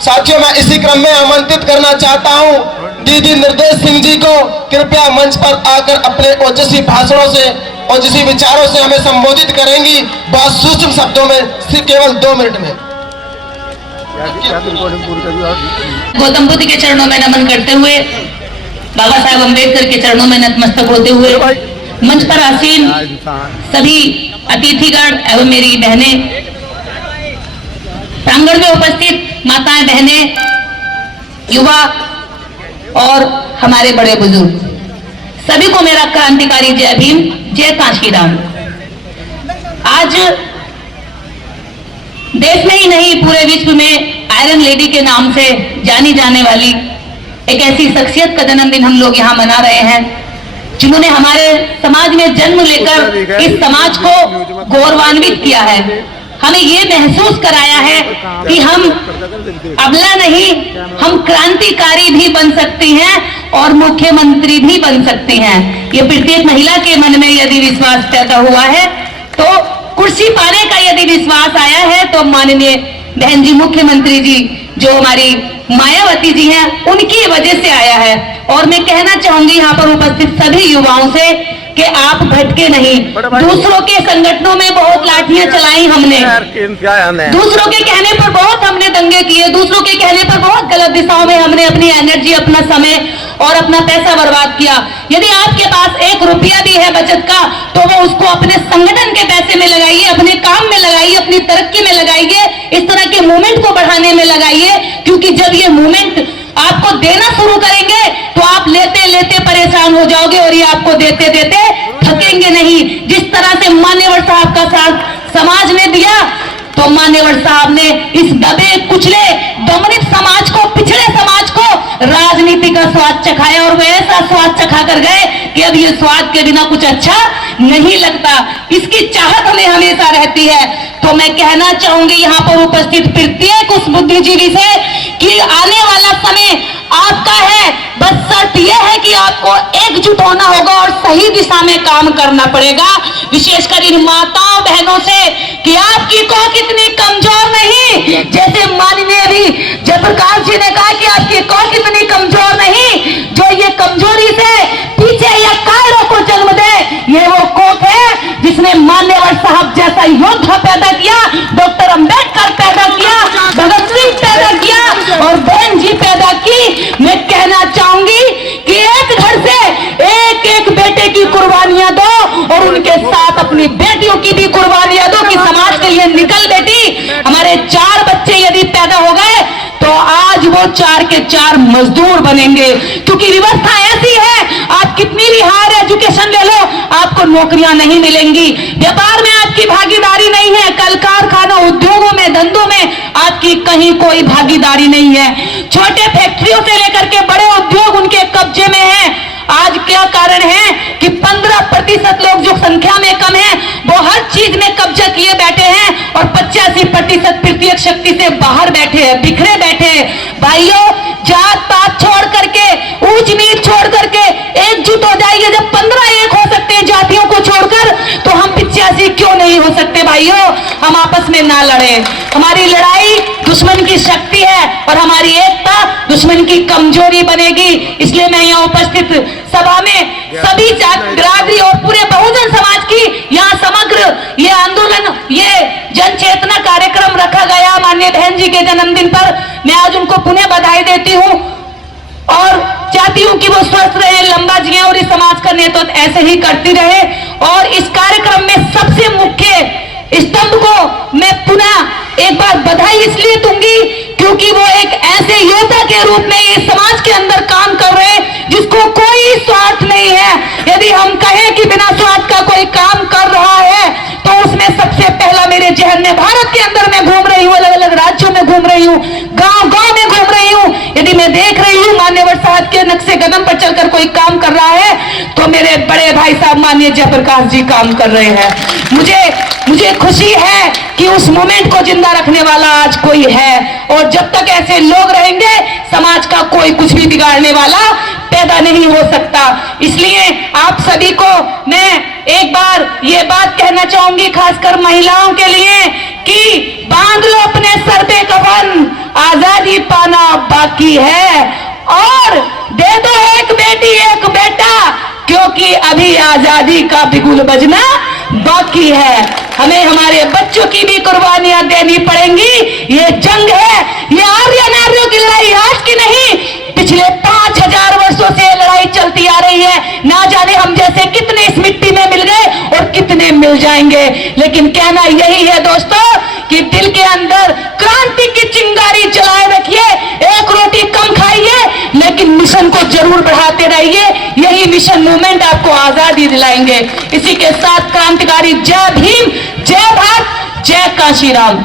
साथियों, मैं इसी क्रम में आमंत्रित करना चाहता हूं दीदी निर्देश सिंह जी को, कृपया मंच पर आकर अपने ओजस्वी भाषणों से और जिस विचारों से हमें संबोधित करेंगी बहुत सूक्ष्म शब्दों में, सिर्फ केवल 2 मिनट में। गौतम बुद्ध के चरणों में नमन करते हुए, बाबा साहेब अम्बेडकर के चरणों में नतमस्तक होते हुए, मंच पर आसीन सभी अतिथिगण एवं मेरी बहनें, प्रांगण में उपस्थित माताएं, बहनें, युवा और हमारे बड़े बुजुर्ग, सभी को मेरा क्रांतिकारी जय भीम, जय कांशीराम। आज देश में ही नहीं पूरे विश्व में आयरन लेडी के नाम से जानी जाने वाली एक ऐसी शख्सियत का जन्मदिन हम लोग यहाँ मना रहे हैं, जिन्होंने हमारे समाज में जन्म लेकर इस समाज को गौरवान्वित किया है, हमें ये महसूस कराया है कि हम अबला नहीं, हम क्रांतिकारी भी बन सकती हैं और मुख्यमंत्री भी बन सकती हैं। ये प्रत्येक महिला के मन में यदि विश्वास पैदा हुआ है, तो कुर्सी पाने का यदि विश्वास आया है, तो माननीय बहन जी मुख्यमंत्री जी जो हमारी मायावती जी हैं, उनकी वजह से आया है। और मैं कहना चाहूंगी यहाँ पर उपस्थित सभी युवाओं से कि आप भटके नहीं। दूसरों के संगठनों में बहुत लाठियां चलाई हमने, दूसरों के कहने पर बहुत हमने दंगे किए, दूसरों के कहने पर बहुत गलत दिशाओं में हमने अपनी एनर्जी, अपना समय और अपना पैसा बर्बाद किया। यदि आपके पास 1 रुपया भी है बचत का, तो वो उसको अपने संगठन के पैसे में लगाइए, अपने काम में लगाइए, अपनी तरक्की में लगाइए, इस तरह के मूवमेंट को बढ़ाने में लगाइए, क्योंकि जब ये मूवमेंट आपको देना शुरू करेंगे तो आप लेते लेते परेशान हो जाओगे और ये आपको देते देते थकेंगे नहीं। जिस तरह से मान्यवर साहब का साथ समाज ने दिया, तो मान्यवर साहब ने इस दबे कुचले दमनित समाज को, पिछड़े समाज को राजनीति का स्वाद चखाया और वे ऐसा स्वाद चखा कर गए कि अब ये स्वाद के बिना कुछ अच्छा नहीं लगता। इसकी चाहत हमें हमेशा रहती है। तो मैं कहना चाहूंगी यहाँ पर उपस्थित प्रत्येक उस बुद्धिजीवी से कि आने वाला समय आपका है, बस शर्त यह है कि आपको एकजुट होना होगा और सही दिशा में काम करना पड़ेगा। विशेषकर इन माताओं बहनों से कि आपकी कोख इतनी कमजोर नहीं, जैसे माननीय भी जयप्रकाश जी ने कहा कि आपकी कोख इतनी कमजोर नहीं जो ये कमजोरी से पीछे या कायरों को जन्म दे। ये वो कोख है जिसने मान्यवर साहब जैसा योद्धा पैदा किया, डॉक्टर अंबेडकर पैदा किया, भगत सिंह पैदा किया और बहन जी पैदा की। मैं कहना चाहूंगी कि एक घर से एक एक बेटे की कुर्बानियां दो और उनके साथ अपनी बेटियों की भी कुर्बानियां दो कि समाज के लिए निकल बेटी। हमारे 4 बच्चे यदि पैदा हो गए तो आज वो 4 के 4 मजदूर बनेंगे, क्योंकि व्यवस्था ऐसी है, आप कितनी भी हायर एजुकेशन ले लो, आपको नौकरियां नहीं मिलेंगी। व्यापार में आपकी भागीदारी नहीं है, कल कारखानों, उद्योगों में, धंधों में आपकी कहीं कोई भागीदारी नहीं है। छोटे फैक्ट्रियों से लेकर के बड़े उद्योग उनके कब्जे में है। आज क्या कारण है कि 15% लोग जो संख्या में कम है वो हर चीज में कब्जा किए बैठे हैं और 85% प्रत्येक शक्ति से बाहर बैठे हैं, बिखरे बैठे हैं। भाइयों, जात पात छोड़ करके, ऊंच नीच छोड़ करके एकजुट हो जाइए। जब 15 एक हो सकते हैं जातियों को छोड़कर, तो हम 85 क्यों नहीं हो सकते? भाइयों, हम आपस में ना लड़े। हमारी लड़ाई दुश्मन की शक्ति है और हमारी एकता दुश्मन की कमजोरी बनेगी। इसलिए मैं यहाँ उपस्थित सभा में सभी जात बिरादरी और पूरे बहुजन समाज की यहाँ समग्र ये आंदोलन, ये जन चेतना कार्यक्रम रखा गया माननीय बहन जी के जन्मदिन पर, मैं आज उनको पुनः बधाई देती हूँ और चाहती हूँ कि वो स्वस्थ रहे, लंबा जिए और इस समाज का नेतृत्व ऐसे ही करती रहे। और इस कार्यक्रम में सबसे मुख्य स्तंभ को मैं पुनः एक बार बधाई इसलिए दूंगी क्योंकि वो एक ऐसे योद्धा के रूप में इस समाज के अंदर काम कर रहे हैं जिसको कोई स्वार्थ नहीं है। यदि हम कहें कि बिना स्वार्थ का कोई काम कर रहा है, तो उसमें सबसे पहला मेरे जहन में, भारत के अंदर मैं घूम रही हूँ, अलग अलग राज्यों में घूम रही हूँ, गांव गांव में घूम रही हूँ, यदि मैं देख रही हूँ मान्यवर साहब के नक्शे कदम पर चलकर कोई काम कर रहा है, तो मेरे बड़े भाई साहब माननीय जयप्रकाश जी काम कर रहे हैं। मुझे खुशी है कि उस मोमेंट को जिंदा रखने वाला आज कोई है, और जब तक ऐसे लोग रहेंगे समाज का कोई कुछ भी बिगाड़ने वाला पैदा नहीं हो सकता। इसलिए आप सभी को मैं एक बार ये बात कहना चाहूंगी, खासकर महिलाओं के लिए, कि बांध लो अपने सर पे कफन, आजादी बाकी है। और दे दो एक बेटी एक बेटा, क्योंकि अभी आजादी का बिगुल बजना बाकी है। हमें हमारे बच्चों की भी कुर्बानियां देनी पड़ेंगी। ये जंग है, ये आर्य नारियों की लड़ाई आज की नहीं, पिछले 5000 वर्षों से लड़ाई चलती आ रही है। ना जाने हम जैसे कितने इस मिट्टी में मिल गए और कितने मिल जाएंगे। लेकिन कहना यही है दोस्तों कि दिल के अंदर क्रांति की चिंगारी जलाए रखिए, एक रोटी कम खाइए, लेकिन मिशन को जरूर बढ़ाते रहिए। यही मिशन मूवमेंट आपको आजादी दिलाएंगे। इसी के साथ क्रांतिकारी जय भीम, जय भारत, जय काशीराम।